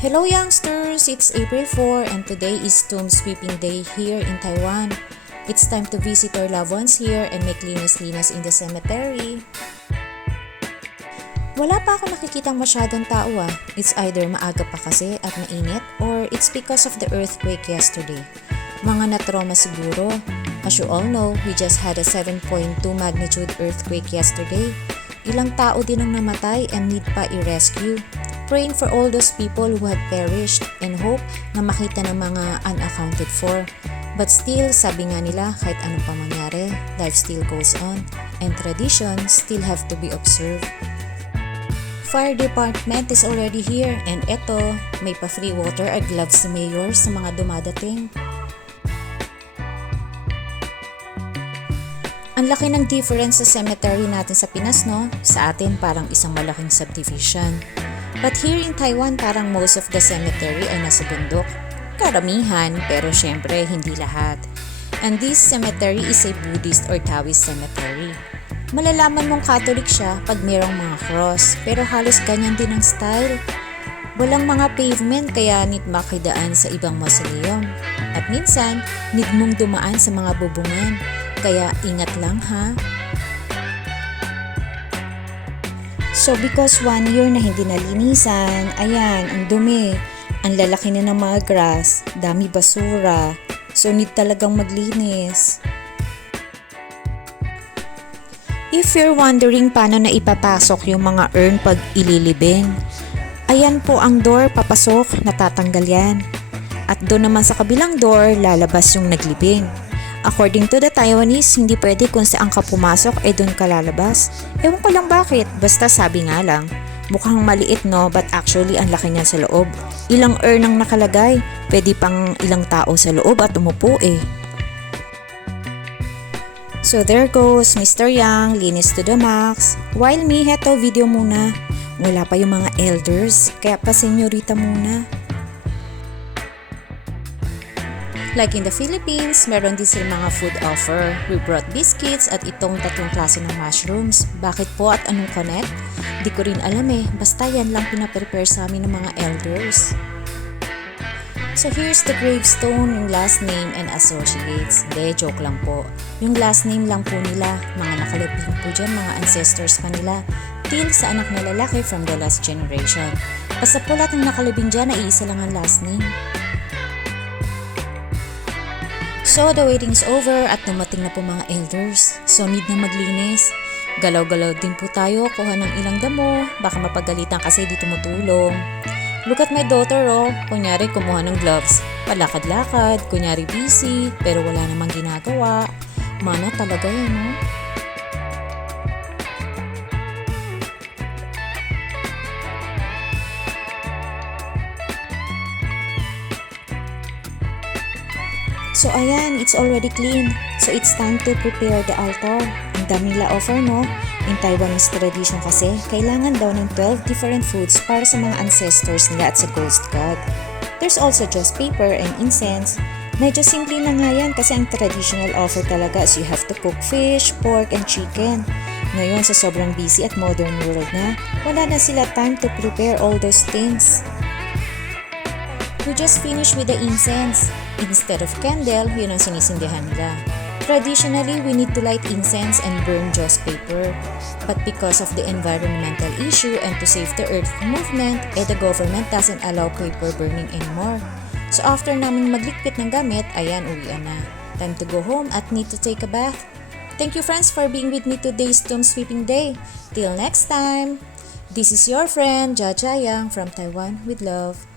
Hello youngsters! It's April 4 and today is Tomb Sweeping Day here in Taiwan. It's time to visit our loved ones here and make linis-linis in the cemetery. Wala pa ako nakikitang masyadong tao ah. It's either maaga pa kasi at mainit or it's because of the earthquake yesterday. Mga na-trauma siguro. As you all know, we just had a 7.2 magnitude earthquake yesterday. Ilang tao din ang namatay and need pa i-rescue. Praying for all those people who had perished and hope na makita ng mga unaccounted for. But still, sabi nga nila, kahit anong pa mangyari, life still goes on and traditions still have to be observed. Fire department is already here and eto, may pa-free water at gloves si Mayor sa mga dumadating. Ang laki ng difference sa cemetery natin sa Pinas, no? Sa atin parang isang malaking subdivision. But here in Taiwan, parang most of the cemetery ay nasa bundok. Karamihan, pero syempre hindi lahat. And this cemetery is a Buddhist or Taoist cemetery. Malalaman mong Catholic siya pag merong mga cross, pero halos ganyan din ang style. Walang mga pavement kaya need makidaan sa ibang mausoleum. At minsan, need mong dumaan sa mga bubungan, kaya ingat lang ha. So because 1 year na hindi nalinisan, ayan, ang dumi, ang lalaki na ng mga grass, dami basura, so need talagang maglinis. If you're wondering paano na ipapasok yung mga urn pag ililibing, ayan po ang door, papasok, natatanggal yan. At doon naman sa kabilang door, lalabas yung naglibing. According to the Taiwanese, hindi pwede kung saan ka pumasok, doon ka lalabas. Ewan ko lang bakit, basta sabi nga lang. Mukhang maliit no, but actually ang laki niyan sa loob. Ilang urn ang nakalagay, pwede pang ilang tao sa loob at umupo So there goes Mr. Yang, linis to the max. While me, heto video muna. Wala pa yung mga elders, kaya pa senyorita muna. Like in the Philippines, meron din silang mga food offer. We brought biscuits at itong 3 klase ng mushrooms. Bakit po at anong connect? Di ko rin alam basta yan lang pinaprepare sa amin ng mga elders. So here's the gravestone, yung last name and associates. Hindi, joke lang po. Yung last name lang po nila, mga nakalibing po dyan, mga ancestors pa nila. Till sa anak na lalaki from the last generation. Basta po lahat ng nakalibing dyan, ay isa lang ang last name. So the waiting's over at dumating na po mga elders. So need na maglinis. Galaw-galaw din po tayo, kuha ng ilang damo. Baka mapagalitan kasi di tumutulong. Look at my daughter kunyari kumuha ng gloves. Palakad-lakad, kunyari busy, pero wala namang ginagawa. Mana talaga yan So ayan, it's already clean. So it's time to prepare the altar. Ang dami nila offer no? In Taiwanese tradition kasi, kailangan daw ng 12 different foods para sa mga ancestors nila at sa ghost god. There's also just paper and incense. Medyo simple na nga yan kasi ang traditional offer talaga is you have to cook fish, pork, and chicken. Ngayon sa sobrang busy at modern world na, wala na sila time to prepare all those things. We just finish with the incense. Instead of candle, yun ang sinisindihan nila. Traditionally, we need to light incense and burn joss paper. But because of the environmental issue and to save the earth movement, the government doesn't allow paper burning anymore. So after namin maglikpit ng gamit, ayan, uwian na. Time to go home at need to take a bath. Thank you friends for being with me today's Tomb Sweeping Day. Till next time, this is your friend Jaja Yang from Taiwan with love.